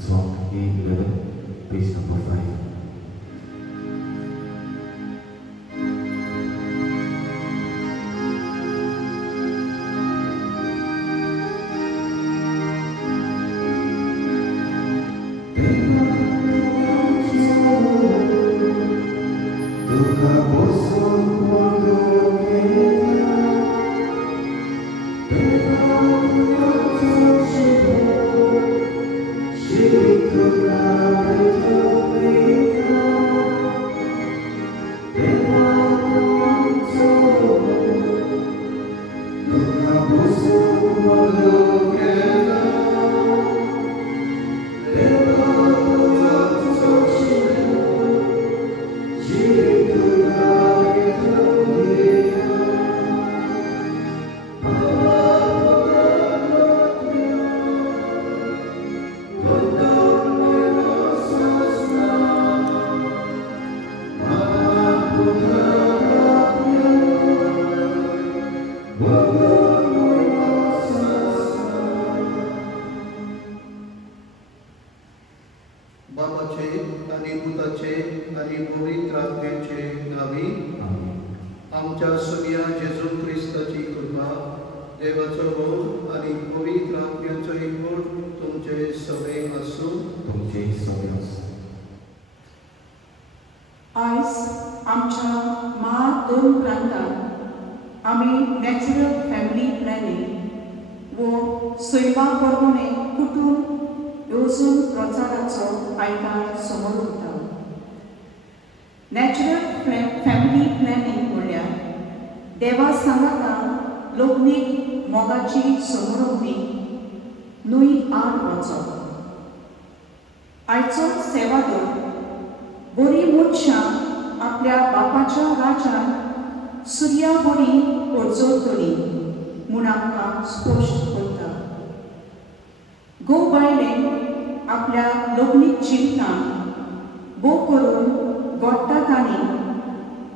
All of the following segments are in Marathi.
song A11, page number 5. बापाचे आणि पुताचे आणि पवित्र आत्म्याचे नावी आमच्या सगळ्या जेजू ख्रिस्ताची कृपा देवाचो मोग आणि पवित्र आत्म्याचो एकूण तुमचे सगळे आसूं आयज आमच्या दोन प्रांतांत आमी नॅचरल फॅमिली प्लॅनिंग वो स्वयंपाक परमणे कुटुंब येवजून प्रचाराचो आयतार समोर उरता. नॅचरल फॅमिली प्लॅनिंग म्हणल्यार देवा सांगाता लोकनीक मोगाची समोरवणी न्हंय आड वचप. आयचो सेवादोर बरी मनशां आपल्या बापाच्या राजान सुर्या बरी परजोवतली म्हूण आमकां स्पश्ट करता. घोव बायलेन आपल्या लग्नीक जिवितांत भोव करून गोडटांनी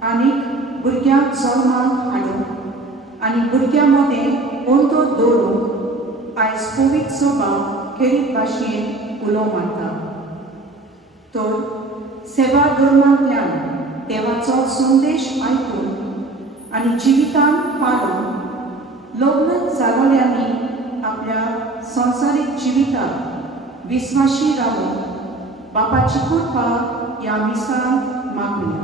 आनीक भुरग्यांक जल्माक हाडूंक आनी भुरग्यां मदें अंतर दवरूंक आयज पवित्र सभा खेरीत भाशेन उलो मारता. तर सेवा धर्मांतल्यान देवाचो संदेश आयकून आनी जिवितांत पाळून लग्न जालोल्यांनी आपल्या संवसारीक जिवितांत विस्वाशी रावून बापाची कृपा ह्या मिसांत मागुया.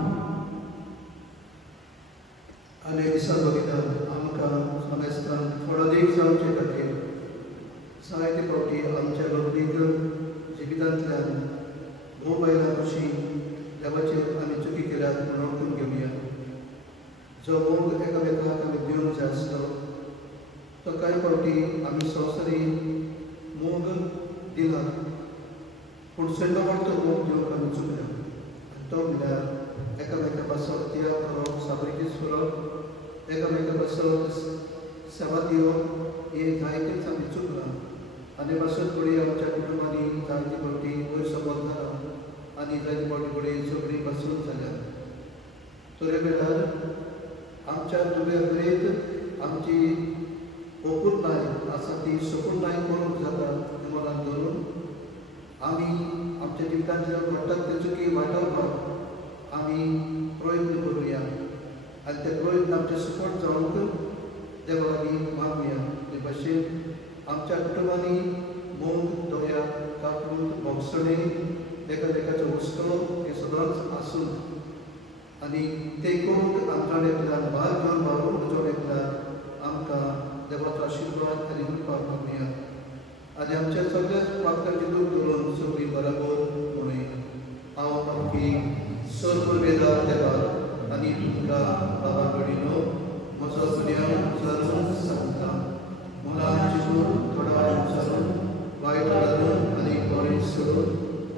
आनी दिसा बघितल्यार आमकां समेस्तान थोडो देख जावचे खातीर जायते फावटी आमच्या लग्नीक जिवितांतल्यान भोव बायलां कशीं देवाचेर आमी चुकी केल्यात म्हूण ओळखून घेवया. जो मोग एकामेकाक आमी दिवंक जाय आसलो तो कांय फावटी आमी संवसारी मोग दिला पूण सैमावळतो मोग दिवंक आमी चुकल्या. तो म्हणल्यार एकामेका पासत त्याग करप, साबरीकीच करप, एकामेका पासत सेवा दिवप हे जायतेच आमी चुकला. आनी पासत फुडें आमच्या कुटुंबांनी जायते फावटी वयर सकयल जाला आनी जायते फावटी फुडें झगडी पासून जाल्या. तरे वेळार आमच्या दुव्याकडेत आमची ओपूरनाय आसा ती सोपूरनाय करूंक जाता हें मनांत दवरून आमी आमच्या जिवितांत ज्यो घडटात त्यो चुकी वाटावपाक आमी प्रयत्न करुया आनी ते प्रयत्न आमचे सफळ जावंक देवा लागीं मागुया. हे भाशेन आमच्या कुटुंबांनी मोग, दया, काकूट, मोगसणे, एकामेकाचो हुस्को हे सदांच आसूं आनी ते करूंक आमच्यातल्यान भाग घेवन मारून वचोवण्यातल्यान आमकां देवाचो आशिर्वाद आनी कृपा मागुया. आनी आमच्या सगळ्याच पात्रांची दूख धरून सगळी बराबर म्हणूया. हांव मागपी सर परमेदार देवा आनी तुमकां बाबा कडेनो म्हजो गुन्यांव जाणून सांगता. मुलां चिंतून थोडा जाणून वायट लागून आनी बरें सोडून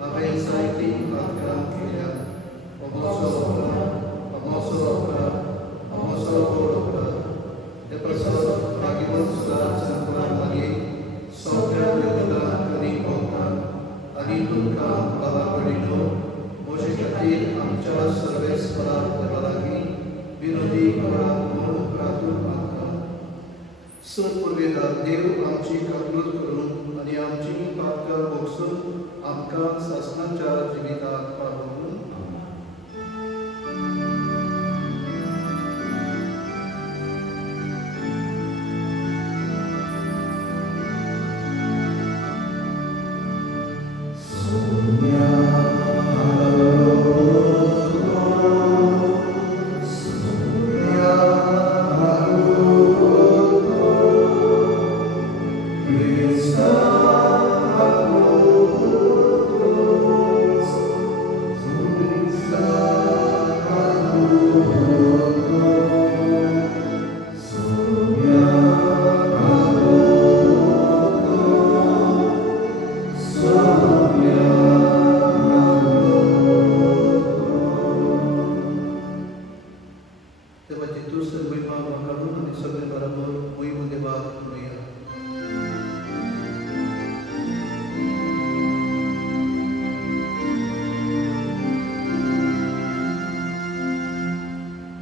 हांवें जायतीं पात्रां केल्या. अमोसो अपराध गोड अपराध हे पासत मागीर सुद्दां सांगपाक लागीं सगळ्या देवतांक आनी भोवतांक आनी तुमकां बाबा कडेनो म्हजे खातीर आमच्या सर्वेस्पराक देवा लागीं विनोदी करा म्हणून प्रार्थना मागता. सत परमेदार देव आमची काकूट करून आनी आमची पातकां भोगसून आमकां सासणाच्या जिविताक पावून देवाची तूं सर्व महिमा वाखाणून आनी सगळे बरोबर मोहीम देवाक म्हणुया.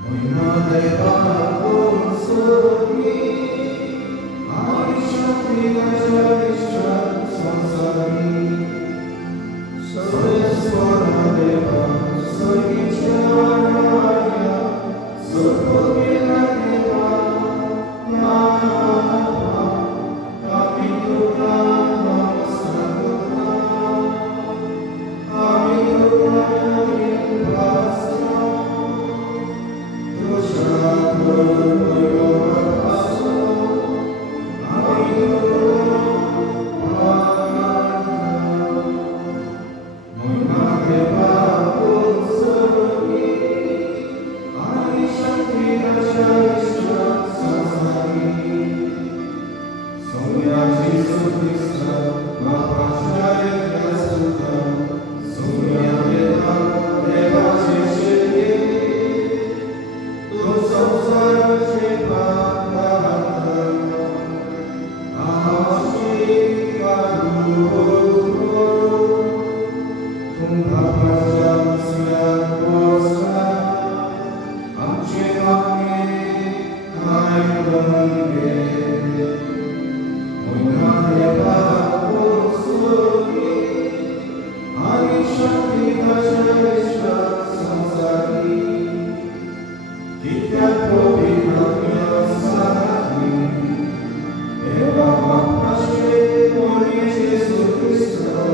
महिमा देवाक सोनी आनी शक्ती नजरिश्चा संसारी सर्वेश्वरा देवा सर्गीच्या राया सर्वोपीना देवा नामा आमी तुका नमस्कार करता आमी तुका दिवसा तुझ्या पासून आमी तुका महिमा देवा सोनी आनी शक्ती नजरिश्चा संसारी सोया जेसू ख्रिस्ता बापाच्या एकट्या सुता सोया देवाचे शेती तू संसाराचे पाप घालता आमची काढू तू बापाच्या मुसल्यात पोचला आमचे मागणे काय बनले महिमा देवाक सोनी आनी शक्ती नजरिश्चा संसारी कित्याक पवित्र सारथी देवा बापाचे कोणी जेसू ख्रिस्ता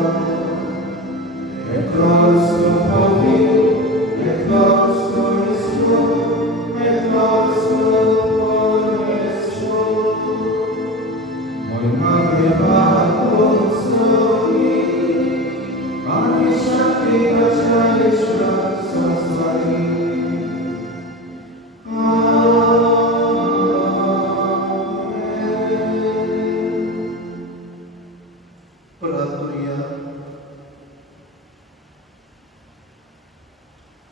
एकलोच पवित्र एकलोच परमेश्वर एकलोच परमेश्वर महिमा देवाक सोनी आनी शक्ती नजरिश्चा संसारी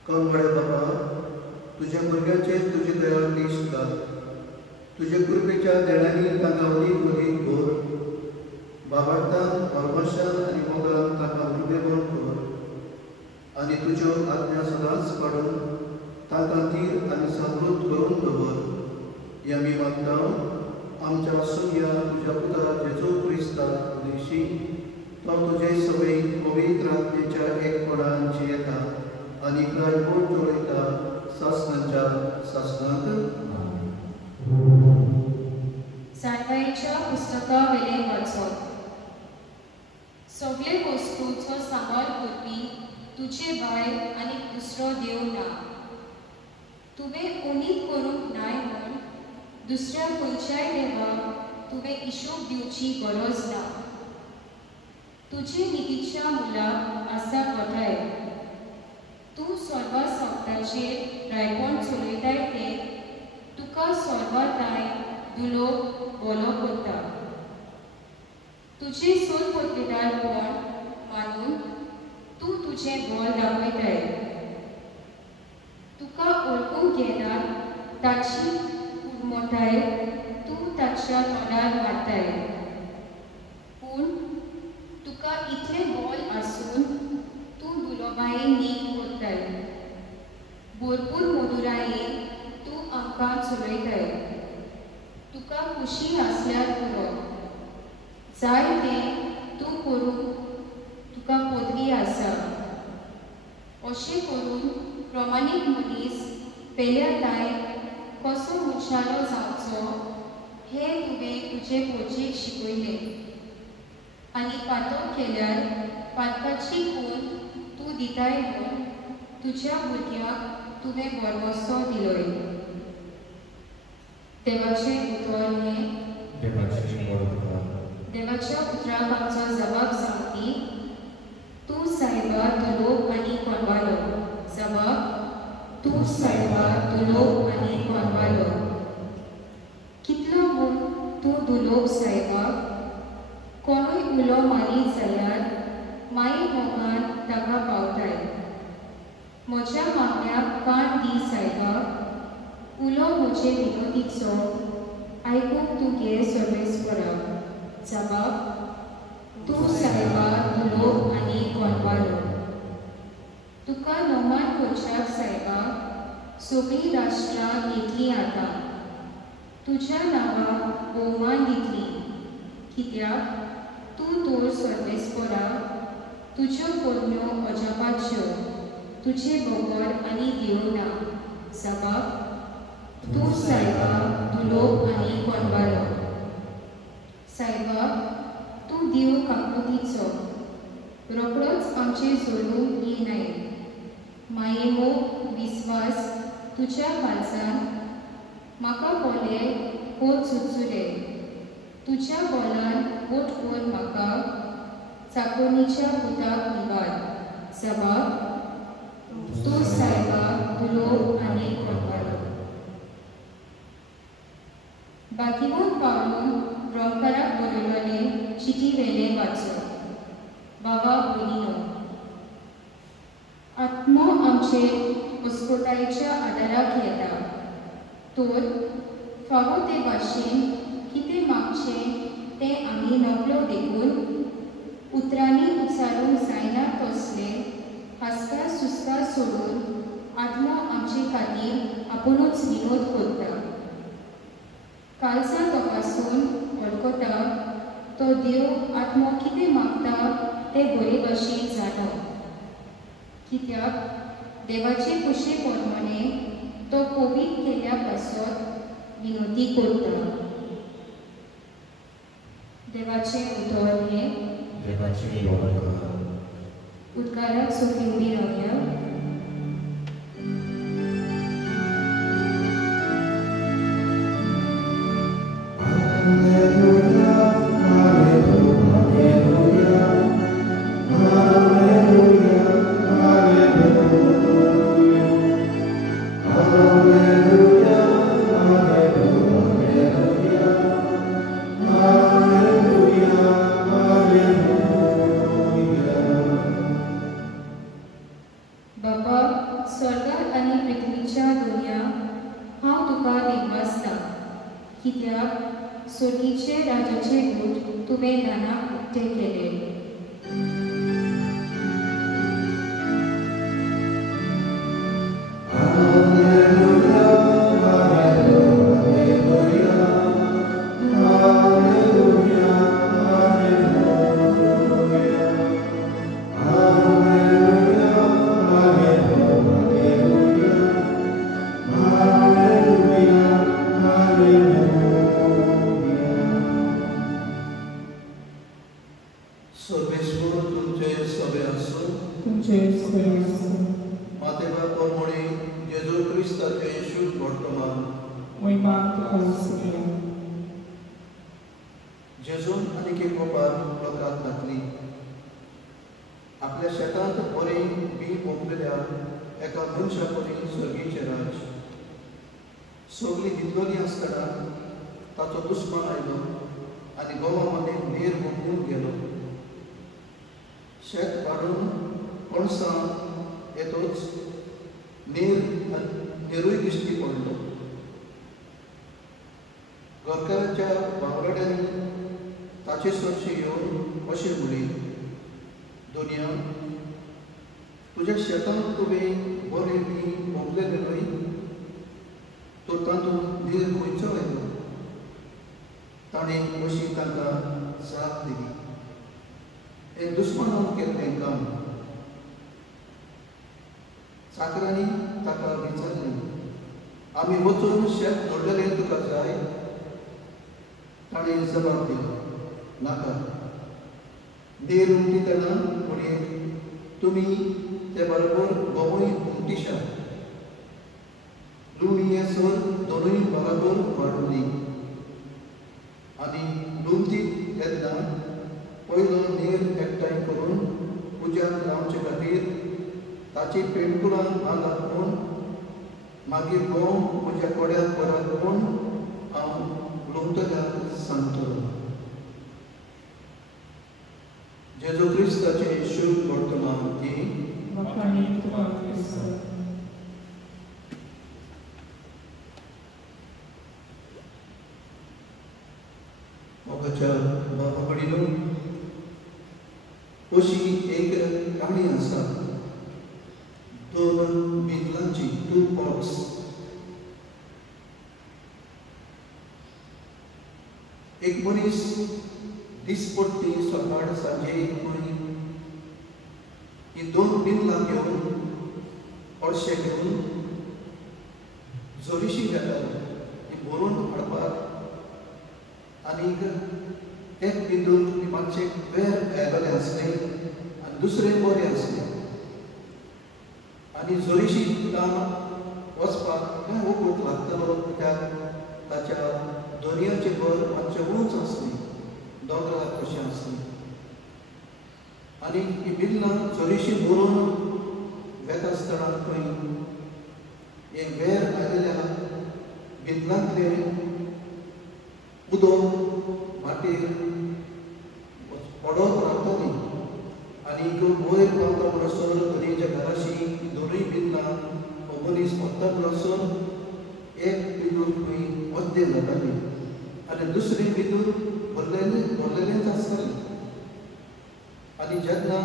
कळवळे बाबा तुझ्या भुरग्यांचेर तुजी दयाळ दिश्ट घाल तुझ्या कृपेच्या देणांनी तांकां अदीक अदीक भर बाबार्थान परमर्शान आनी मोगान तांकां उर्बेवन कर आनी तुज्यो आज्ञा सदांच काडून तांकां तीर आनी समृद्ध करून दवर या मी मागता आमच्या सुर्या तुज्या पुता जेजू क्रिस्ताक दिवशी तो तुजे सवय पवित्र आत्मेच्या एकपणान जियेता आनी राजवट चलयता सासणाच्या सासणाक. जाणवायेच्या पुस्तका वेले वाचप सगळे वस्तूचो सांबाळ करपी तुजे भायर आनी दुसरो देव ना. तुवें उणीव करूंक नाय म्हूण दुसऱ्या खंयच्याय देवाक तुवें हिशोब दिवची गरज ना. तुजे निधीच्या मुलाक आसा कोठाय तूं सर्वा सोबताचेर रायपण चलयताय ते तुका सर्वाताय दुलो बोलो करता. तुजे सोदपत्नीदारपण मानून तूं तुजें बोल दाखयताय. तुका वळखूंक घेना ताची मोठाय तूं ताच्या तोंडार मारताय. पूण तुका इतले बोल आसून तूं दुलोबाये नीग करताय. भरपूर मधुरायेन तूं आमकां चलयताय. तुका खुशी आसल्यार पुरो जाय तें तूं करूंक तुका तुका पदवी आसा अशें करून प्रमाणीक मनीस पेल्याताय कसो मुशालो जावचो हें तुवें तुजे पोचेक शिकयलें आनी पातळ केल्यार पातकाची खूण तूं दिताय म्हूण तुज्या भुरग्याक तुवें बरवसो दिलोय. देवाचें उतर हें देवाच्या उतराक आमचो जबाब सांगपी तूं सायबा दुलोप आनी कोणवालो. जबाब तूं सायबा दुलोप आनी कोणवालो. कितलो म्हूण तूं दुलोप सायबा. कोणूय उलो मारीत जाल्यार माई मोगान ताका पावताय. म्हज्या मागण्याक कान दी सायबा. उलो म्हजे विनोदीचो आयकूंक तूं गे सर्वेस्परा. जबाब तूं सायबा दुलोप आनी कोणवालो. तुका नोमान करच्याक सायबा सगळीं राष्ट्रां घेतलीं आतां. तुज्या नांवाक भोवमान दितली कित्याक तूं तोर सर्वेस्परा. तुज्यो पोरण्यो अजापाच्यो तुजे गोबर आनी देव ना. जबाब तूं सायबा दुलोप आनी कोणवालो. सायबा तूं देव काकुतीचो. रोखडोच आमचे सोडून येनाय. मायेमोग विस्वास तुज्या काळजान म्हाका बोले कोट सुचुले. तुज्या बोलान बोट कोर म्हाका चाकोनीच्या पुताक निवाड. जबाब तूं सायबा दुलोप आनी कोणवालो. बाकिमोन पावून रोमकाराक बरयलोलें चिटी वेलें वाचो. बाबा भयणीनो, आत्मो आमचे अस्कोतायेच्या आदाराक येता. तर फावो ते भाशेन कितें मागचें तें आमी नकलो देखून उतरांनी उचारूंक जायना तसले हास्का सुस्का सोडून आत्मो आमचे खातीर आपुणूच विनोद करता. काळजां तपासून वळखता तो देव आत्मो कितें मागता तें बरे भाशेन जाणो. कित्याक देवाचे कुशे प्रमाणे तो कोवीड केल्या पासत विनोदी करता. देवाचें उतर हें उद्गाराक सोपी उबी रावया. कित्याक सोनीचे राजाचे दूत तुवें ल्हानाक उक्ते केले. जेजून आनी केकोपार लोकांक घातली. आपल्या शेतांत बरें बी पोंपलेल्या एका मनशा परी स्वर्गीचे राज. सगळीं दितलोली आसतना ताचो दुस्मान आयलो आनी गोवा मदें नेर घुमून गेलो. शेत वाडून पणसां येतोच नेरूय दिश्टी पडलो. गोरकाराच्या वांगड्यांनी ताचे चडशे येवन अशें म्हणली, दुनिया तुज्या शेतांत तुवें बरें बी पोंपलेलें न्हय, तर तातूंत नीर खंयचो आयलो. ताणें अशी तांकां जाप दिली. हे दुस्मानान केल्लें काम. चाकरांनी ताका विचारलें, आमी वचून शेत जोडलेलें तुका जाय? ताणें जबाब दिलो, नाका. देर उमटीतना म्हणयेक, तुमी ते बरोबर गंवय उमटिशात. लुणी येसर दोनूय बरोबर वाडुनी. आनी लुमतीक येतना पयलो नेर एकठांय करून पुजाक लावचे खातीर ताची पेंडकुलां हांगा दाखोवन मागीर गंव म्हज्या कोड्याक परत म्हूण हांव लुमतल्याक सांगतलो. जेजू क्रिस्ताचे शुभ वर्तमान ती बाबाकडीलो अशी एक काणी आसा. दोन बिदलांची, 2 pots. एक मनीस दिसपट्टी सकाळ सांजे ही 2 बिदलां घेवन अडशे घेवन जोरीशी घेतालो ती भरून हाडपाक. आनीक एक बिंदून मातशें वेर आयलेलें आसलें आनी दुसरें बरें आसलें. आनी जोरीशी काम वचपाक काय वगूक लागतालो, कित्याक ताच्या दोरयाचें घर मातशें उंच आसलें, दोंगरा कशें आसलें. आनी ही बिदलां जोरीशी भरून वेता आसतना खंय हे वेर आयलेल्या बिदलांतलें उदक माटयेर पडत रावतलीं. आनीक वयर पावता म्हणसर गरयेच्या घराशी दोनूय बिदलां मनीस वता म्हणसर एक बिंदूर खंय वद्दे जातालीं आनी दुसरें बिंदूर भरलेलेंच आसतालें. आनी जेन्ना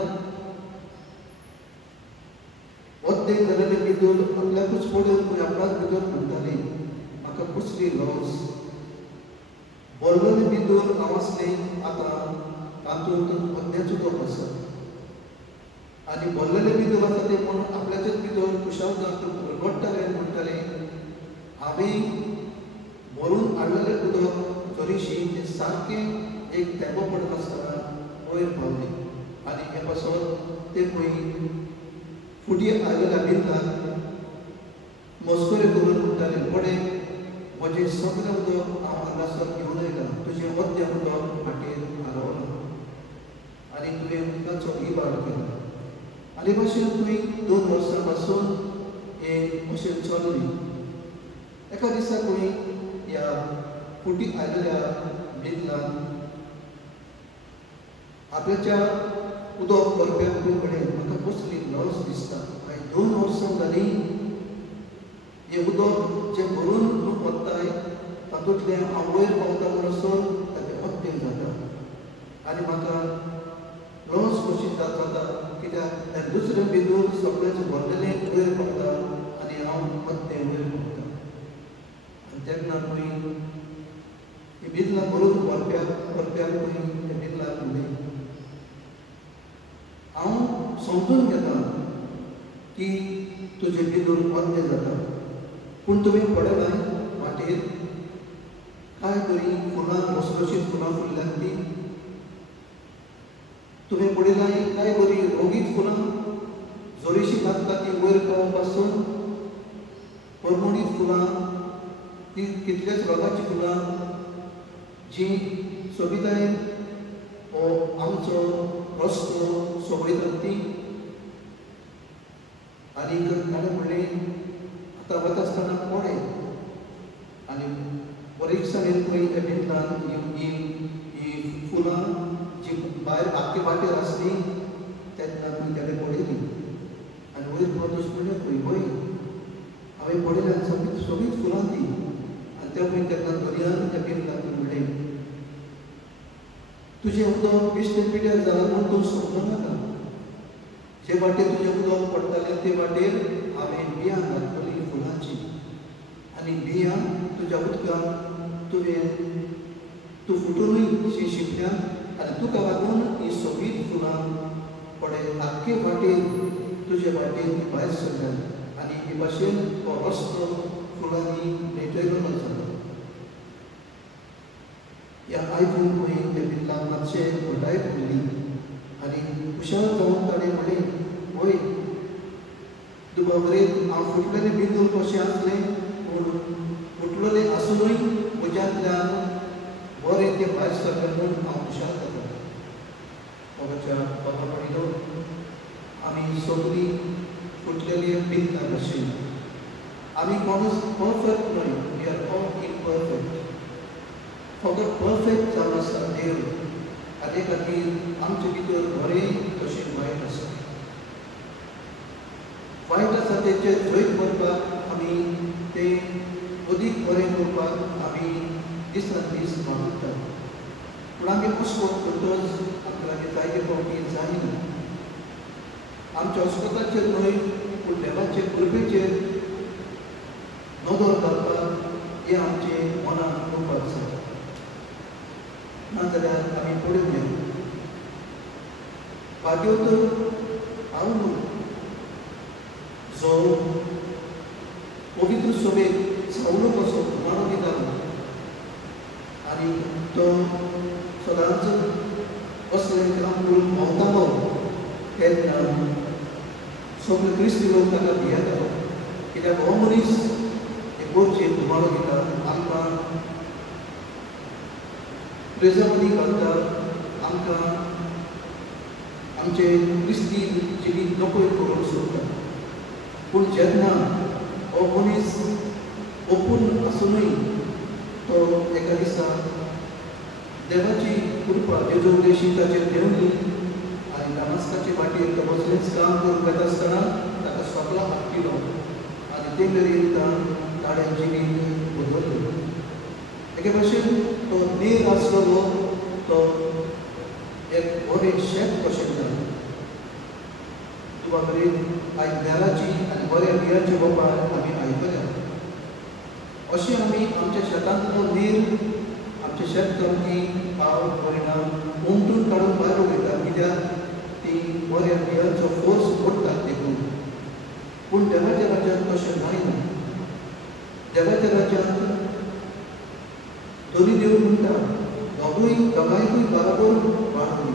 वद्दे जाल्लेले बिंदूर आपल्याकूच पडून खंय आपणाच भितर म्हणटालीं, म्हाका कसली लॉस. भरलेले बिंदूर हांव आसलें आतां तातूंत वद्देच उदक आसा. आनी भरलेले बिंदूर आसा ते म्हूण आपल्याचेच भितर कुशाल जावन रडटाले, म्हणटाले हांवें भरून हाडलेलें उदक जोरीशी तें सारकें एक तेंपो पडत आसतना वयर पावलें. आनी हे पासत ते खंय फुटी आयलेल्या बिंदलाक मस्कऱ्यो करून म्हणटाले, पडे म्हजें सगळें उदक हांव हांगासर घेवन येयलां, तुजें वद्दें उदक फाटीर हारोवलां आनी तुवें उदकाचो इबाड केला. आनी भाशेन खंय 2 वर्सां पासून हे अशें चल्लें. एका दिसा खंय ह्या फुटी आयलेल्या बिंदलान आपल्याच्या उदक भरप्याक कडेन म्हाका कसली लॉस दिसता. हांवें 2 वर्सां जालीं हें उदक जें भरून वताय तातूंतलें हांव वयर पावता म्हणसर ताचें वद्दें जाता. आनी म्हाका लॉस कशी जाता, कित्याक हें दुसरें बिंदूर सगळेंच भरलेलें वयर पावता आनी हांव वद्दें वयर पावता. आनी तेन्ना खंय ही बिदलां भरून भरप्याक खंय त्या बिदलाक म्हणलें, हांव समजून घेता की तुजें बिंदूर वद्दें जाता, पूण तुवें पडलाय वाटेर काय बरी फुलां, मसमशीत फुलां फुल्ल्यात ती. तुवें पडयलाय काय बरी रोगीत फुलां जोरीशी लागता ती वयर पावपासून, परमणीत फुलां, ती कितलेच रोगाची फुलां जी सोबितायेन हो आमचो रस्तो सोबयतात ती. आनी ताणें म्हणलें आतां वता आसतना पडे. आनी बरेचसाणेन खंय त्या बिंदलान ही फुलां जी भायर आख्खे वाटेर आसली तेन्ना खंय तेणें पडयलीं. आनी वयर पावतच म्हणलें खंय वय हांवें पडयल्यान सोबीत फुलां ती. आनी त्या खंय तेन्ना दर्यान त्या बिंदलाक म्हणलें, तुजें उदक बेश्टें पिड्यार जालां म्हूण तूं समजूं नाका. जे वाटेर तुजें उदक पडटालें ते वाटेर हांवें बियां घातलेलीं फुलांची. आनी बियां तुज्या उदकान तूं फुटूनूय शिंपल्यान आनी तुका लागून ही सोबीत फुलां थोडे आख्खे वाटेन तुजे वाटेन ती भायर सरल्यात आनी हे भाशेन हो रस्तो फुलांनी न्हेटयलो जालो. ह्या आयकून खंय डेविडाक मातशें घोटाय पडली आनी खुशाल जावन ताणें म्हणलें, वय दुबावरेन हांव फुटलेलें बिंदून कशें आसलें, पूण फुटलेलें आसुनूय म्हज्यांतल्यान बरें तें भायर सरलें म्हूण हांव खुशाल जाता. बाबाच्या बाबा म्हणिलो, आमी सगळीं फुटलेलीं बिंदां भशेन. आमी कोणूच परफेक्ट न्हय, वी आर ऑल इम्परफेक्ट. फकत परफेक्ट जावन आसा देव, हाजे खातीर आमचे भितर बरें तशें वायट आसा. वायट आसा तेचेर जैत करपाक आमी तें अदीक बरें करपाक आमी दिसान दीस वावुरतात. पूण आमी अशें करतच आमकां लागीं जायते फावटी जायना. आमच्या अस्पताचेर न्हय पूण देवाचे कृपेचेर नदर घालपाक हें आमचें मनान करपाक जाय. नाजाल्यार आमी पडून गेले. भाग्योतर हांव न्हू, जो पवित्र सभेक सावलो कसो मानो दितालो आनी तो सदांच असलें काम करून भोंवतालो तेन्ना सगळे क्रिस्ती लोक ताका भियेतालो. कित्याक हो मनीस हे गोरचेर धुमाळो दिता, आमकां प्रेजावणी घालता, आमकां आमचे क्रिस्ती जिवीत नोकरी करूंक सोदता. पूण जेन्ना हो मनीस ओपून आसुनूय तो एका दिसा देवाची कृपा जेजो उद्देशी ताचेर देंवली आनी दामास्काचे वाटेर तो बसलेंच काम करून वता आसतना ताका स्वता हात दिलो आनी ते मेरेन ताणें जिवीत बदललें. एके भाशेन तो नीर आसलेलो तो एक बरें शेत कशें जालें. तुका कडेन आयज देवाची आनी बऱ्या बियाचे गोपार आमी आयकल्या. अशें आमी आमच्या शेतांतलो नीर आमचे शेत कामती पाव परिणाम उमटून काडून भायर उडयता, कित्याक ती बऱ्या बियांचो फोर्स ओडटात देखून. पूण देवाच्या राज्यांत तशें जायना. देवाच्या राज्यांत दोनी देव म्हणटा दोगांयकूय बराबर वाडून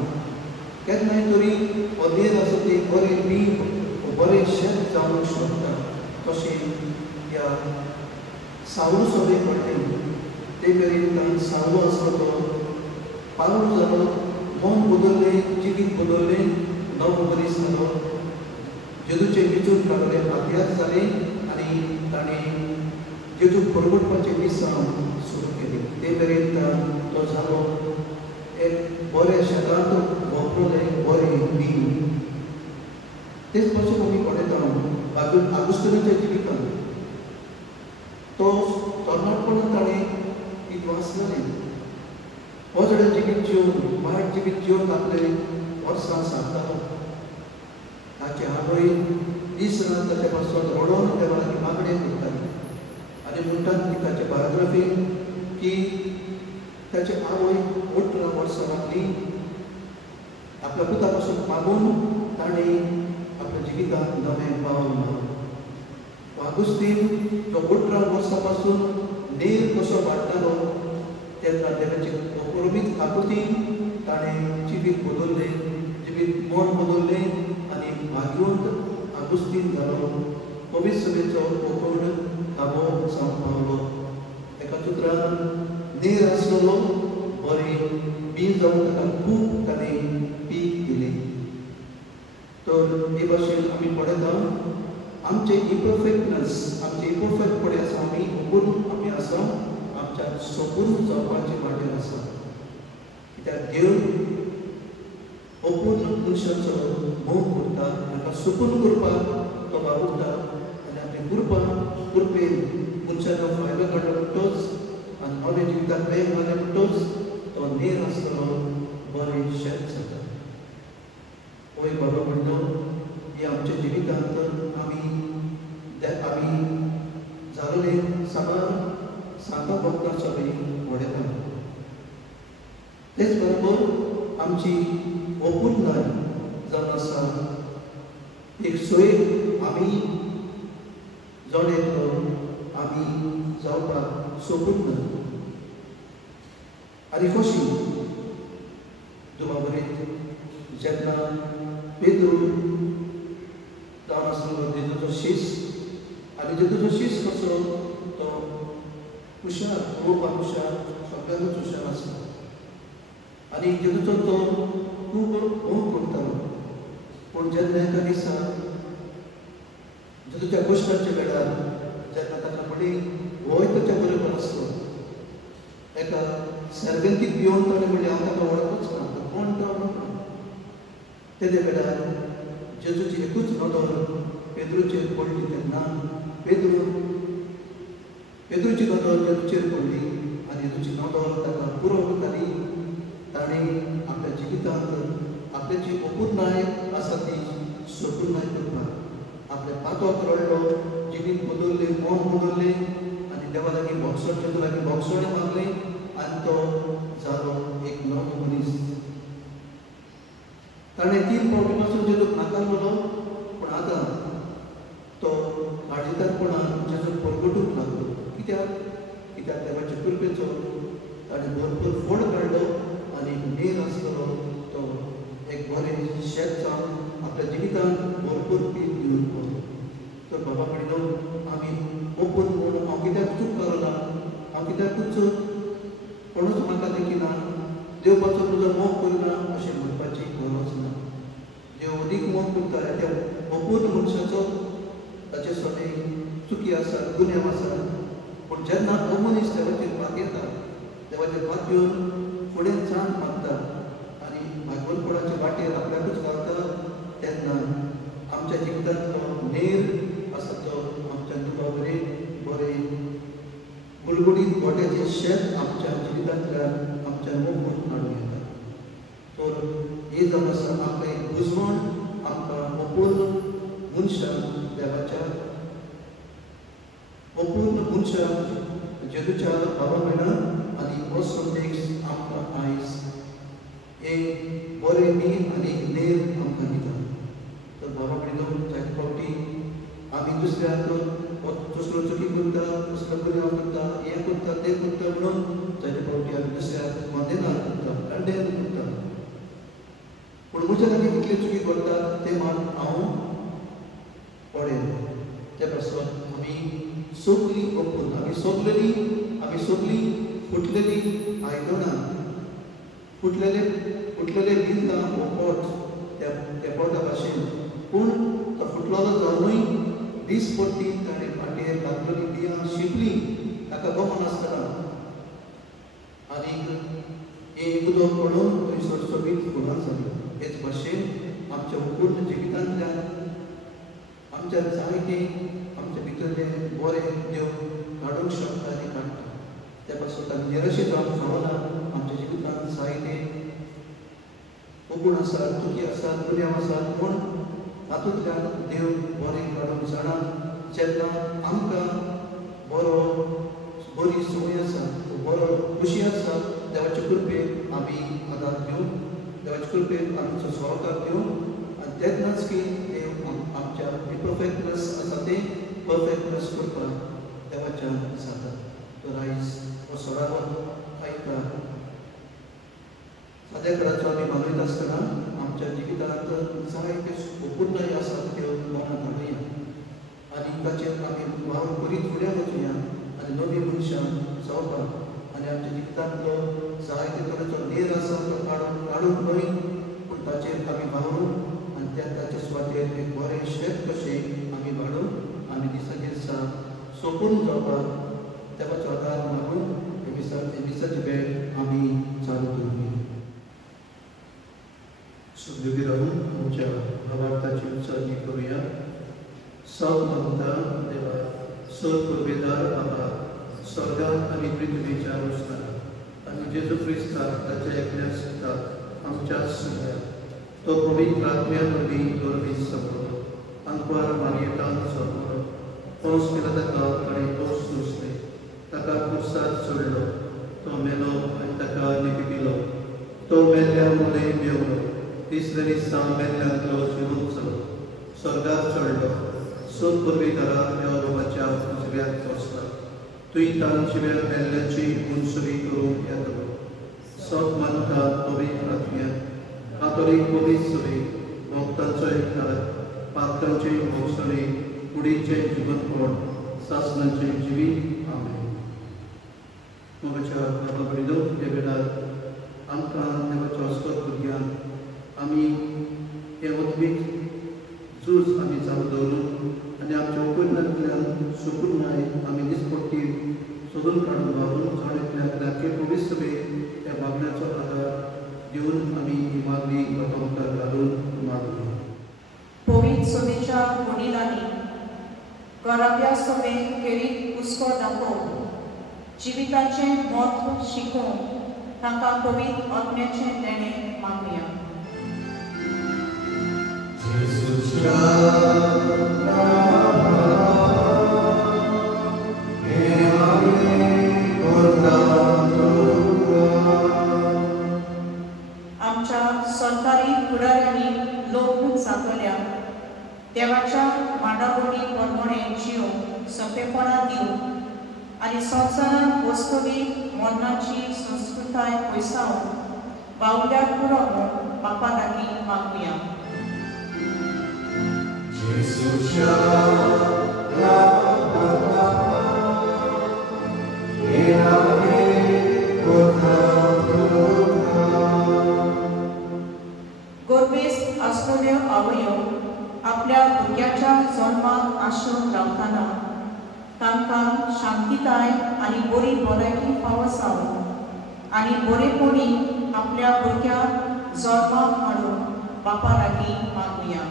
केन्नाय तरी हो नीर आसा ती बरें बी बरें शेत जावंक शकता. तशें ह्या सावळो सभेक म्हणलें ते मेरेन ताणें सावळो आसलो तो पावूल जालो, मन बदललें, जिवीत बदललें, नवो मनीस जालो, जेजूचें विचून काडलें वाद्यार जालें आनी ताणें जेजूक परगटपाचें मिसां सुरू केलें. ते मेरेन तो जालो एक बऱ्या शेतांत वापरलें बरें बी. तेच भाशेन आमी पळयता आगुस्तिनाच्या जिवितांत तो तरणाटपणांत ताणें वाचलेलें. हो जडें जिवीत जिवन वायट जिवीत जिवन आपले वर्सां सांगतालो. ताचे आवय दीस रात ताचे पासून रडोन देवा लागीं मागणें करताली आनी म्हणटात की ताचे बायोग्राफीन की ताचे आवय 18 वर्सां लागलीं. आपल्या पुता पासून मागून ताणें आपल्या जिवितांत नवें पावल मारलें. आगुस्तीन जो 18 वर्सां पासून नीर कसो वाडटालो तेन्ना देवाचे अप्रमीत आकृतीन ताणें जिवीत बदललें, जिवीत मन बदललें आनी भाग्यवंत आगुस्तीन जालो. पवित्र सभेचो कोण काबो जावन पावलो. एका सुत्रान नीर आसलेलो बरें बी जावन ताका खूब ताणें पीक दिलें. तर हे भाशेन आमी पळयता आमचे इम्परफेक्टनेस, आमचे इम्परफेक्टपणे आसा आमी ओपून आमी आसा आमच्या सोपून जावपाचे वाटेर आसा. कित्याक देव ओपून मनशाचो मोग करता, ताका सुकून करपाक तो वावुरता आनी आपली कृपेन मनशाचो फायदो काडटा म्हणटोच आनी नवे जिविताक प्रेम घाले म्हणटोच तो नीर आसतलो बरें शेत जाता. होय बाबा म्हणटा हे आमच्या जिवितांत आमी जालोलें साबार सांता भक्तां सभेक वडयता. तेच बरोबर आमची अपूर्णाय जावन आसा एक सोय आमी जोडेलो आमी जावपाक सोदूंक ना आनी कशी दुबाबरीत जेन्ना पेद्रू जावन आसलो जेजूचो शीस आनी जेजूचो शीस कसो तो हुशार पळोवपाक हुशार सगळ्यांकूच हुशार आसलो आनी जेजूचो तो खूब भोव करतालो पूण जेन्ना एका दिसा जेजूच्या गोश्टाच्या वेळार जेन्ना ताका म्हणी होय ताच्या बरोबर आसलो एका सर्गंतीक भिवून ताणें म्हणलें हांव ताका वळखूच ना तो कोण तो म्हणून तेदे वेळार जेजूची एकूच नदर पेद्रूचेर पडली तेन्ना पेद्रूची नदर जेजूचेर पडली आनी जेजूची नदर ताका पुरो जाली ताणें आपल्या जिवितांत आपल्याची अपूर्णाय आसा ती सोपूर्णाय करपाक आपल्या पातोक रडलो जिवीत बदलले मोन बदलले आनी देवा लागीं भोगसण जेजू लागीं भोगसणें मागलें आनी तो जालो एक नवो मनीस ताणें 3 फावटी पासून जेजूक नाकारलो पूण आतां तो काळजीकारपणान जेजूक परगटूंक लागलो कित्याक देवाचे कृपेचो ताणें भरपूर फळ काडलो आनी नेर आसलो तो एक बरें शेत जावन आपल्या जिवितांत भरपूर पीक घेवन पावलो तर बाबा म्हणलो आमी ओपून म्हणून हांव कित्याक चूक करो ना हांव कित्याकूच कोणूच म्हाका देखिना देवपाचो तुजो मोग करिना अशें म्हणपाची गरज ना देव अदीक मोग करता त्या अपूर्ण मनशाचो ताचे सोने चुकी आसा गुन्यांव आसा पूण जेन्ना हो मनीस देवाचेर पात येता देवाचेर पात येवन फुडें चांद मागता आनी भागवतपणाचे वाटेर आपल्याकूच घालता तेन्ना आमच्या जिवितांतलो नेर आसा तो आमच्या दुबाबरेक बरें गुलगुडीत गोट्याचें शेत आमच्या जिवितांतल्यान आमच्या मोगून हाडून येता तर हें जावन आसा आमकां एक बुजवण आमकां अपूर्ण मनशाक देवाच्या अपूर्ण मनशाक जेजूच्या बाबा मेळना आनी हो संदेश आमकां आयज एक बरें न्ही आनी नेर आमकां दिता तर बाबा म्हणलो जायते फावटी आमी दुसऱ्याक दुसरो चुकी करता दुसरो गुन्यांव करता हें करता तें करता म्हणून जायते फावटी आमी दुसऱ्याक मदेनार करता कांडेर करता पूण म्हज्या लागीं कितले चुकी करतात ते मात हांव पळयन त्या पासून आमी सगळीं ओपून आमी सगळीं फुटलेलीं आयदनां फुटलेले भिंता हो पोट त्या पोटा भाशेन पूण तो फुटलेलो जावनूय दीस पडटी ताणें फाटीर लागलेलीं बियां शिंपलीं ताका गमन आसतना आनी हें उदक पडून थंयसर सोबीत फुलां जालीं हेच भाशेन आमच्या अपूर्ण जिवितांतल्यान आमच्या जायते आमच्या भितरले बरें देव काडूंक शकता आनी काडटा त्या पासून ताका निराशे जावंक फावना आमच्या जिवितांत जायते अपूण आसात चुकी आसात गुन्यांव आसात पूण तातूंतल्यान देव बरें काडूंक जाणा जेन्ना आमकां बरी संवय आसा बरो खुशी आसा देवाचे कृपेक आमी आदार दिवं देवाचे कृपेक आमचो सहकार दिवं आनी तेन्नाच की देव आमच्या इम्परफेक्टनेस आसा ते परफेक्टनेस करपाक देवाच्या जाता तर आयज हो सोडावो आयता सद्या घराचो आमी मागयत आसतना आमच्या जिवितांत जायते अपूर्णाय आसात त्यो मनांत हाडुया आनी ताचेर आमी वावर करीत फुडें वचुया आनी नवी मनशां जावपाक आनी आमच्या जिवितांतलो जायते तरेचो नेर आसा तो काडूंक न्हय पूण ताचेर आमी वावरून आनी ताचे सुवातेर एक बरें शेत कशें आमी वाडून आमी दिसा दिसा सोपून जावपाक देवाचो आदार मागून हे दिसाची वेळ आमी चालू करूया सुखदुखी राहून आमच्या भावार्थाची उचलणी करूया सब मागता देवा सर कुर्बेदार बाबा स्वर्गांत आनी पृथ्वीच्या उस्तार आनी जेजू क्रिस्ताक ताच्या एकल्या सुताक आमच्या सगळ्याक तो पवित्र आत्म्यान वरवीं गरजेक सांगलो अंकवार मारयेतान सोडलो पोंस केला ताका ताणें पोंस नुसले ताका कुर्सार सोडलो तो मेलो आनी ताका निखटिलो तो मेल्ल्या मुले मेवलो तिसरे दिसा मेल्ल्यांतलो जिवंत स्वर्गात चडलो सोद पूर्वी घरा देवाच्या जिव्यात पोचला तुई तान जिव्यात मेल्ल्याची मुनसुरी करूंक येतलो सोद मानता पवित्र आत्म्या कातोलीक पवित्र सुरी भक्तांचो एकठार पात्रांचे भोगसणे कुडीचे जीवनपण सासनाचे जिवीत आमेन मोगाच्या बाबा बडिलो हे वेळार आमकां देवाच्या अस्पत भुरग्यांक आमी हे उद्वीक झूज आमी चालू दवरून आनी आमच्या उपकरणांतल्यान सुकून नाय आमी दिसपट्टी सोदून काडून व्हारून जाणेतल्या पवित्र सभे ह्या मागण्याचो आदार दिवन आमी ही मागणी लोकांकार घालून मागली पवित्र सभेच्या वडिलांनी घराब्या सभेक खेरीत हुस्को दाखोवन जिविताचें म्हत्व शिकोवन तांकां पवित्र आत्म्याचें देणें मागुया आमच्या सरकारी फुडाऱ्यांनी लोक सांगल्या देवाच्या मांडावळी परमणे जीव सोंपेपणां दिवं आनी संवसारांत वस्तुवीक मरणाची संस्कृताय पयसावन बावल्यार पुरो बापा लागीं मागुया गोरबेस्त आसतल्यो आवयो आपल्या भुरग्याच्या जल्माक आशोवन रावतना तांकां शांतीताय आनी बरी भलायकी फावो जावं आनी बरेपणी आपल्या भुरग्याक जल्माक हाडून बापा लागीं मागुया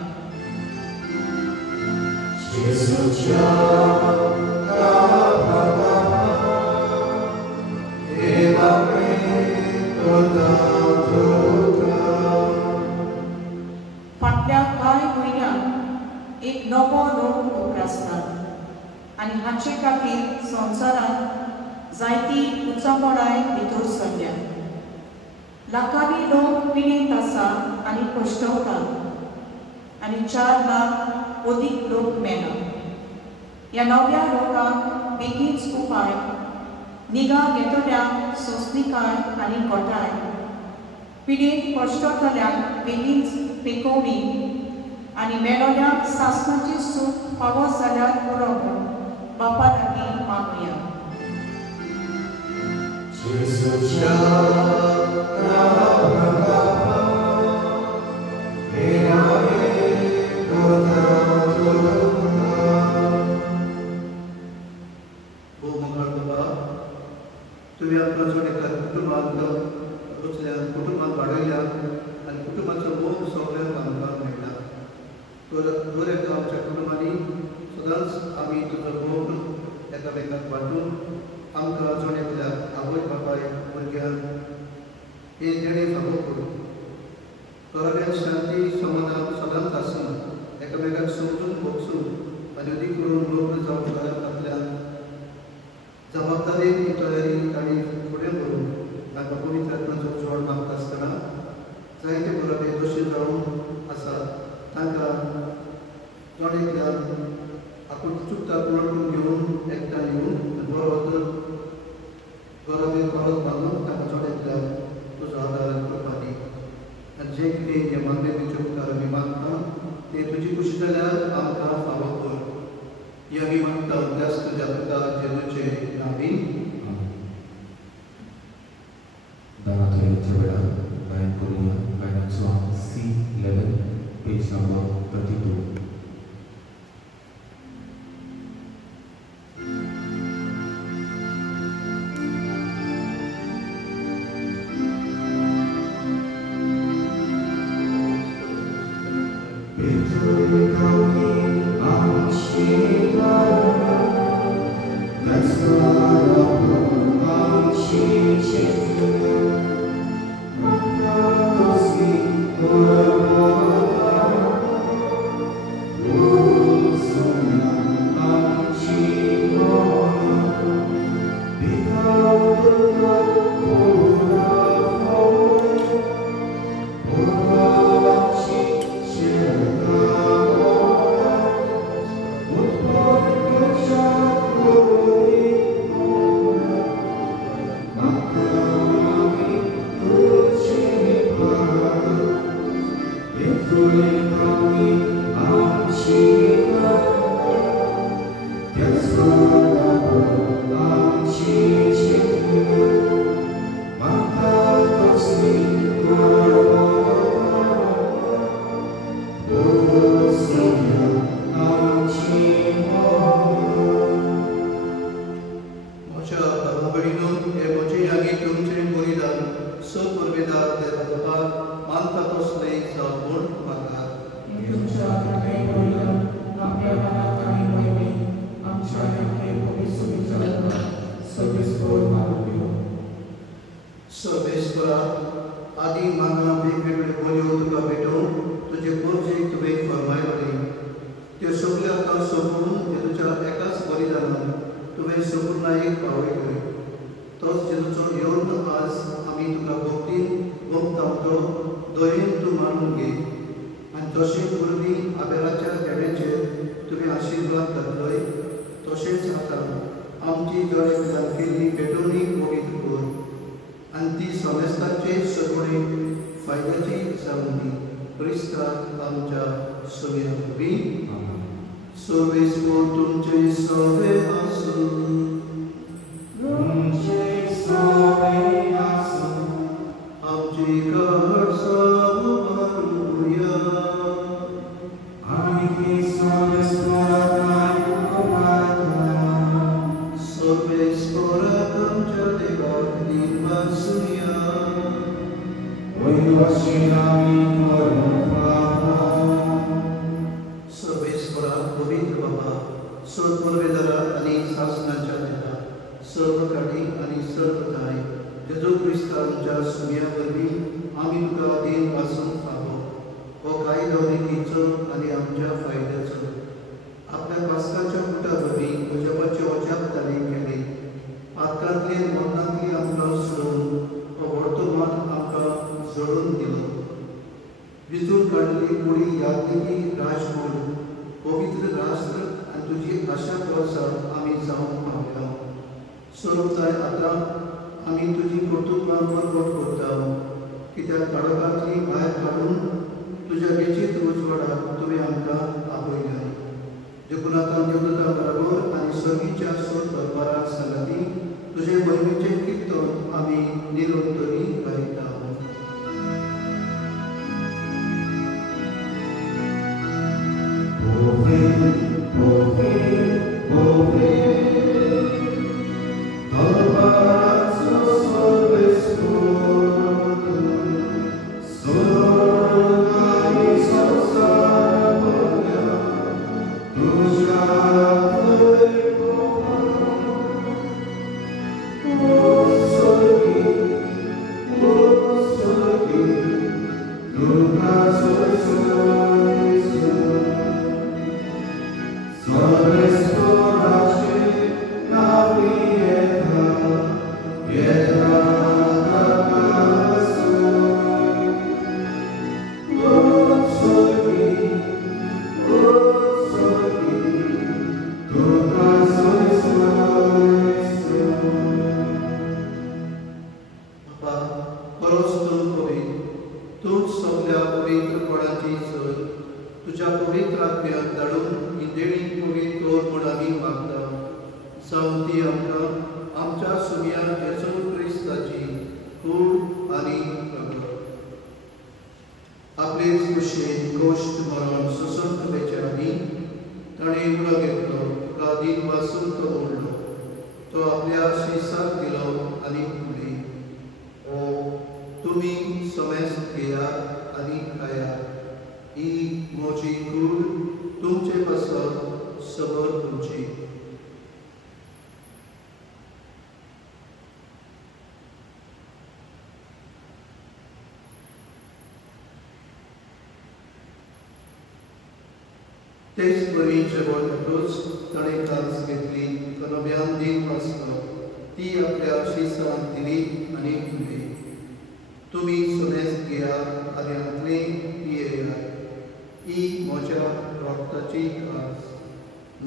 फाटल्या कांय म्हयन्यांत एक नवो रोग उप्रासतात आनी हाचे खातीर संवसारांत जायती उचापणाय भितर सरल्या लाखांनी लोक पिडेत आसा आनी कश्टवतात आनी 4 लाख अदीक लोक मेला ह्या नव्या रोगाक बेगीनच उपाय निगा घेतल्यांक सोंसणीकाय आनी गोठाय पिडेत कश्ट जाल्यांक बेगीनच पेकोवणी आनी मेलोल्यांक सासणाची सूख फावो जाल्यार पुरो बापा लागीं मागुया तुम्ही आपला जोडेकार कुटुंबात वाडयल्या आनी कुटुंबाचो मोग सगळ्यांक आमकां मेळटा दर एका आमच्या कुटुंबांनी सदांच आमी तुजो मोग एकामेकांक वांटून आमकां जोड्यातल्या आवय बापाय भुरग्यांक हे देणे फावो करूं घराब्यान शांती समाधान सदांच आसून एकामेकांक समजून भोगसून आनी अदीक करून लोक जावन घरांतल्यान जबाबदारी तयारी आनी फुडें करून तांकां पवित्र आत्म्याचो जोड मागता आसतना जायते बरोबर दोशी जावन आसा तांकां जोडेंतल्यान आपूण चुकता वळखून घेवन एकठांय येवन बरो बरोबर परत बांदून तांकां जोडेंतल्यान तुजो आदार कृपा दी आनी जें कितें हे मागणेचे उपकार आमी मागता ते तुजी खुशी जाल्यार आमकां फावो कर ही आमी मागता त्याच तुज्या पिता जेजूचे नांवान दानांतल्या वेळार गायन करूया गायनाचो C11 page number 32 Let's go. सर्वेस्परा आदी मागना वेगवेगळे बोलयो तुका भेटून तुझे पोरजेक तुवें फरमायले त्यो सगळ्यो आतां सोपून जेजूच्या एकाच बलिदानान तुवें संपूर्णायेक पावयले तोच जेजूचो येवन आज आमी तुका भोवतीन भोगतावतो दोयेन तूं मानून घे आनी तशेंच वरवीं आबेलाच्या देण्याचेर तुवें आशिर्वाद घातलोय तशेंच आतां आमची जोडे विधान केल्ली भेटोवणी पवित्र कर आनी ती समेस्ताचे सगळे फायद्याची जावन दी क्रिस्तांत आमच्या सगळ्यां वरवीं सर्वेस्पर तुमचे सवे आसूं आमची घट सावरूया सर्वेस्पराक आमच्या देवाक दिवसूया सर्वेस्परा पवित्र बाबा सत्परवेदरा आनी शासनाच्या नेता सर्व काळी आनी सर्वदाय जेजू क्रिस्तांच्या सुम्या वरवीं आमी तुका देन वासून फावो हो कायदो रितीचो आनी आमच्या फायद्याचो आपल्या पास्काच्या पुटा वरवीं उजवाचे ओजापताले केले आत्कांतले मरणांतली आमकां सोडून हो वर्तमान आमकां जोडून दिलो विचून काडली कुडी यादलेली राजमूल पवित्र राष्ट्र आनी तुजी आशा भरसा आमी जावंक पावल्या सोडूंक जाय आतां आमी तुजी कर्तुत्वां परगट करता कित्याक काळोखांतली भायर काडून तुज्या वेचीत उजवाडाक तुवें आमकां आपयल्या देखून आतां देवदूतां बरोबर आनी सर्गीच्या सोद दरबाराक सांगाती तुजे महिमेचें किर्तन आमी निरंतरी गायता तेच बरी जेवण रोज ताणें कांस घेतली कनोब्यान दीन वाचलो ती आपल्या शिसांक दिली आनी म्हणली तुमी सुनेस घेया आनी हातले पियेया ही म्हज्या रोगताची कास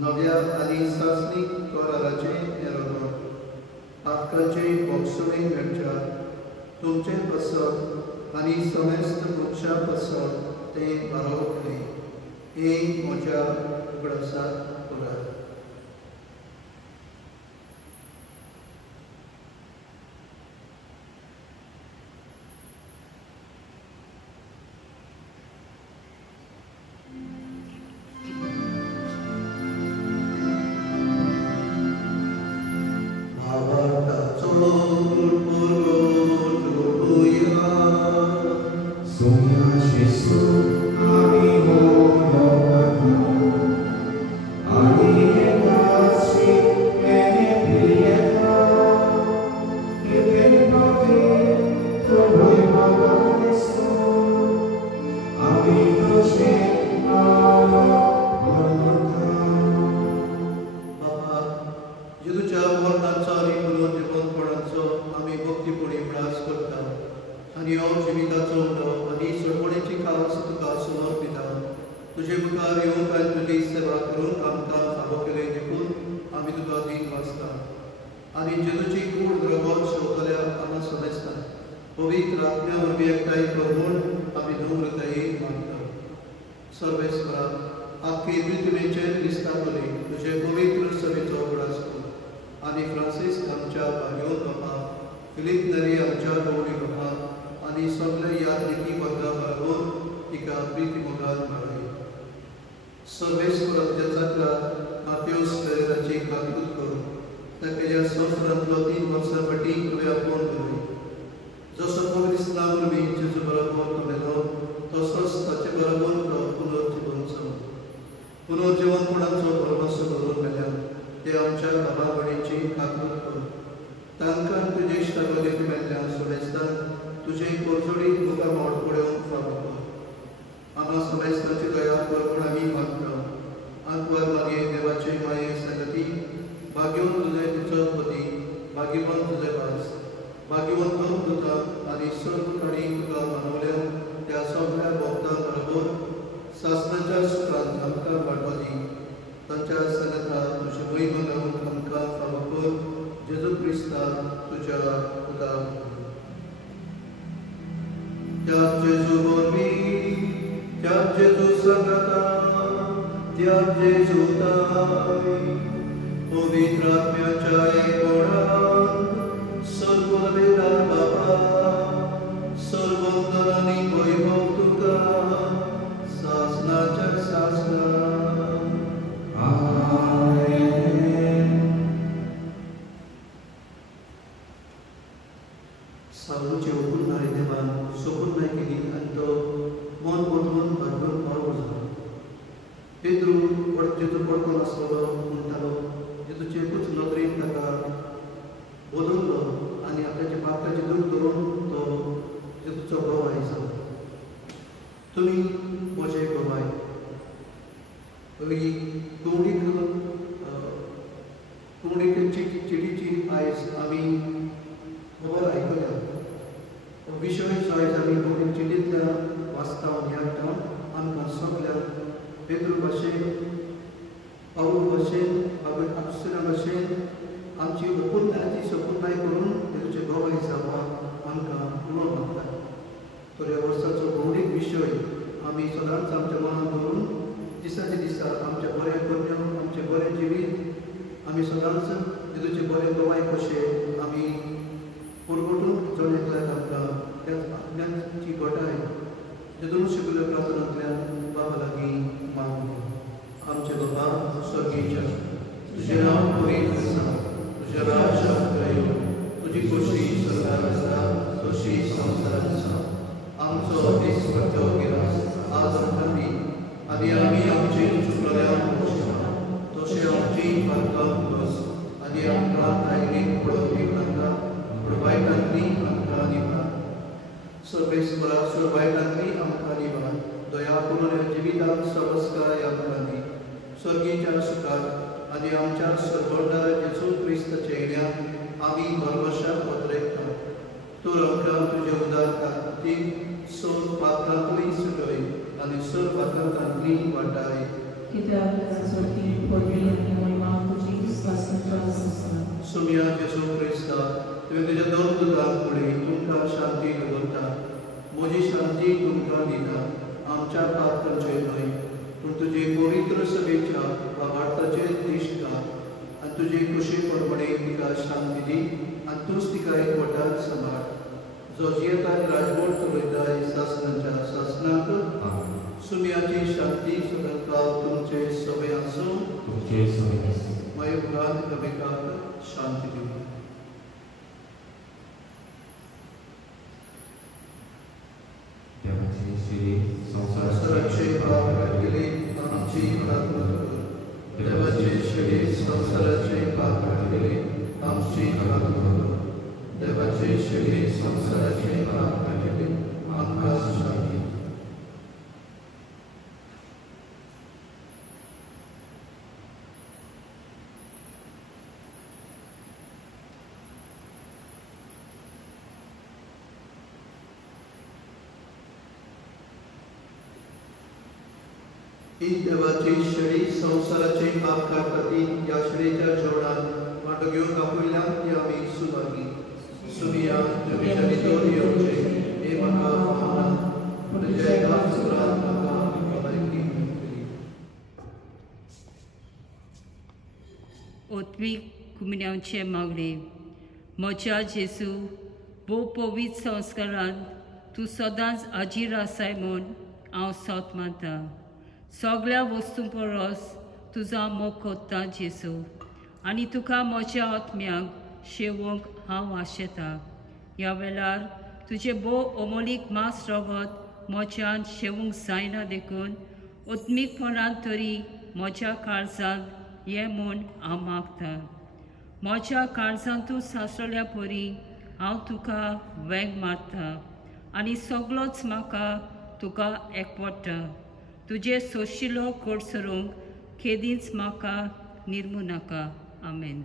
नव्या आनी सासणीक कराराचें येरादार आत्काचे बोगसोळें मेळच्यात तुमचे पसत आनी समेस्त मनशा पसत तें बारोवपलें हे म्हज्या उगडासाक पुराय Sonia Jesus, ami ho आनी हो जिविताचो उलो आनी सोडवणेची खास तुका समर्पिता. तुजे मुखार येवंक आनी तुजी सेवा करूंक आमकां फावो केले देखून आमी तुका दीन वाचता. आनी जेजूची कूड रगत शेवतल्या आमी समजता. पवित्र आत्म्या वरवीं एकठांय कर म्हूण आमी नम्रतायेन मागता. सर्वेस्परा आख्खे पृथ्वीचेर दिसतातली तुजे पवित्र सभेचो उगडास कर. आनी फ्रांसीस आमच्या भाग्योन बापा, फिलीप नरी आमच्या गवळी बापा आनी सगळे यात्रिकी वर्गा बरोबर तिका प्रिती मोगान मेळय. सर्वेस्परा तुज्या चाकरा माथ्योस पेरेराची काकूत कर. ताच्या संवसारांतलो 3 वर्सां फाटीं तुवें आपोवन दवरय. जसो पवित्र वरवीं जेजू बरोबर तो मेलो तसोच ताचे बरोबर तो पुनर्जीवन जालो. पुनर्जीवनपणाचो भरवसो दवरून मेल्यान ते आमच्या बाबा कडेची काकूत कर. तांकां तुजे इश्टागतीक मेल्ल्यान सोडेस्तान तुजे कोरजोडीक मुखार मोड पडोवंक फावो कर. आम्हा सोडेस्ताची दया कर म्हूण आमी मागता. आंकवार मागे देवाचे माये संगती, भाग्यवन तुजे उजळपती, भाग्यवन तुजे वास, भाग्यवंत तुका आनी सर्व कडे तुका मानवल्या त्या सगळ्या भक्तां बरोबर शास्त्राच्या सुखांत आमकां वाडपा दी. तांच्या संगता तुजे महिमा लावून आमकां फावो कर. जेजू क्रिस्ता तुज्या उदार. त्या जेजू वरवीं, त्या जेजू संगता, त्या जेजू ताय, पवित्र आत्म्याच्या एकपणान सर्व वेदार बाबा, सर्व वंदन आनी वैभव तुका शासनाच्या शासना. सावूचे उपुरणारे देवान सोपून नाही केली आणि तो मन बदलून भरभरून पावलो झालो. पेद्रू जेजू पडकून आसलो म्हणटालो. जेजूचे एकूच नदरेन ताका बदललो आनी आपल्याच्या पापाचे दूर करून तो जेजूचो गोवाय जालो. तुमी म्हजे गोवाय. कोंडीक चिडीची आयज आमी खबर आयकल्या. विशय जो आयज आमी कोंडीक चिडींतल्या वाचता ह्या आमकां सगळ्यांक पेद्रू भाशेन, पाऊल भाशेन, अप्सरा भाशेन आमची अपुर्णायेची सपुर्णाय करून तेचे गोवाय जावपाक आमकां उलो मागता. तर ह्या वर्साचो भौडीक विशय आमी सदांच आमच्या मनांत दवरून दिसाचे दिसा आमचे बरें कर्म, आमचे बरें जिवीत आमी सदांच जेजूचे बरें गोवाय कशें आमी परगटून जण एकल्याक आमकां त्या आत्म्याची घटाय जेजून शिकयल्या प्रार्थनांतल्यान बाबा लागीं मागूं. आमचे बाबा स्वर्गीय, तुजें नांव पवित्र आसा, तुजें राज्य येवं, तुजी खोशी स्वर्गांत आसा तशी संवसारांत आसा. आमचो दीस भरतो गिरास आज आमकां दी आनी आमी आमचे चुकलोल्यांक क्षमा तशें आमची पातकां बस आनी आमकां दायनीक पडोवपी नाका पूण वायटांतली आमकां निवार. सर्वेस्परा वायटांतली आमकां निवार. दया करून जिवितांत संस्कार आमकां दी. स्वर्गीच्या सुखांत आनी आमच्या सर्वोद्दार जेजू क्रिस्ताचे येण्यान आमी भरवशाक वतरेकता. तूं आमकां तुजे उदार काकूतीक सोद पात्रांतली सगळय आनी सर्व वाठारांतली वाटाय. कित्याक स्वर्गी पडली आनी महिमा तुजी स्वास्थ्याच्या संसार. सुम्या जेजू क्रिस्ता, तुवें तुज्या दोन दुदांक फुडें तुमकां शांती दवरता. म्हजी शांती तुमकां दिता. आमच्या पात्रांचेर न्हय पूण तुजे पवित्र सभेच्या वाठाराचेर दिश्ट घाल आनी तुजे खुशी परमणे तिका शांती दी आनी तूंच तिका एकवटान सांबाळ. जो जियेता राजवट चलयता शासनाच्या शासनाक सुम्याची शांती सदांकाळ तुमचे सभे आसूं. मायुगान कविकाक शांती दी. देवाचे श्री संसाराचे पाप काडले आमची प्रार्थना कर. देवाचे श्री संसाराचे पाप काडले आमची प्रार्थना कर. देवाचे श्री संसाराचे पाप काडले आमकां शांती. ही देवाची शेळी संवसाराचे पाप काडपाती ह्या शेळीच्या जेवणात वांटो घेवन आपयल्यान ती आमी सुभागी सुनिया तुमच्या भितर येवचे हे म्हाका आव्हान तुजे नामस्मरण म्हाका भलायकी मेळटली. ओत्मीक कुमन्यांचे मागणे म्हज्या जेजू भोव पवित्र संस्कारांत तूं सदांच हाजीर आसाय म्हूण हांव सोत मानता. सगळ्या वस्तूं परस तुजो मोग कोत्ता जेजू आनी तुका म्हज्या आत्म्याक शेवूंक हांव आशेतां. ह्या वेळार तुजे भोव अमोलीक मास रगत म्हज्यान शेवूंक जायना देखून ओत्मीकपणान तरी म्हज्या काळजांत ये म्हूण हांव मागतां. म्हज्या काळजांत तूं सासरल्या परी हांव तुका वेंग मारतां आनी सगळोच म्हाका तुका एकवटा. तुजे सोशिलो कोडसरूंक केदींच म्हाका निर्मू नाका. आमेन.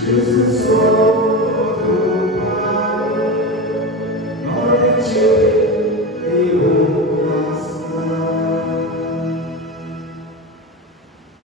Jesus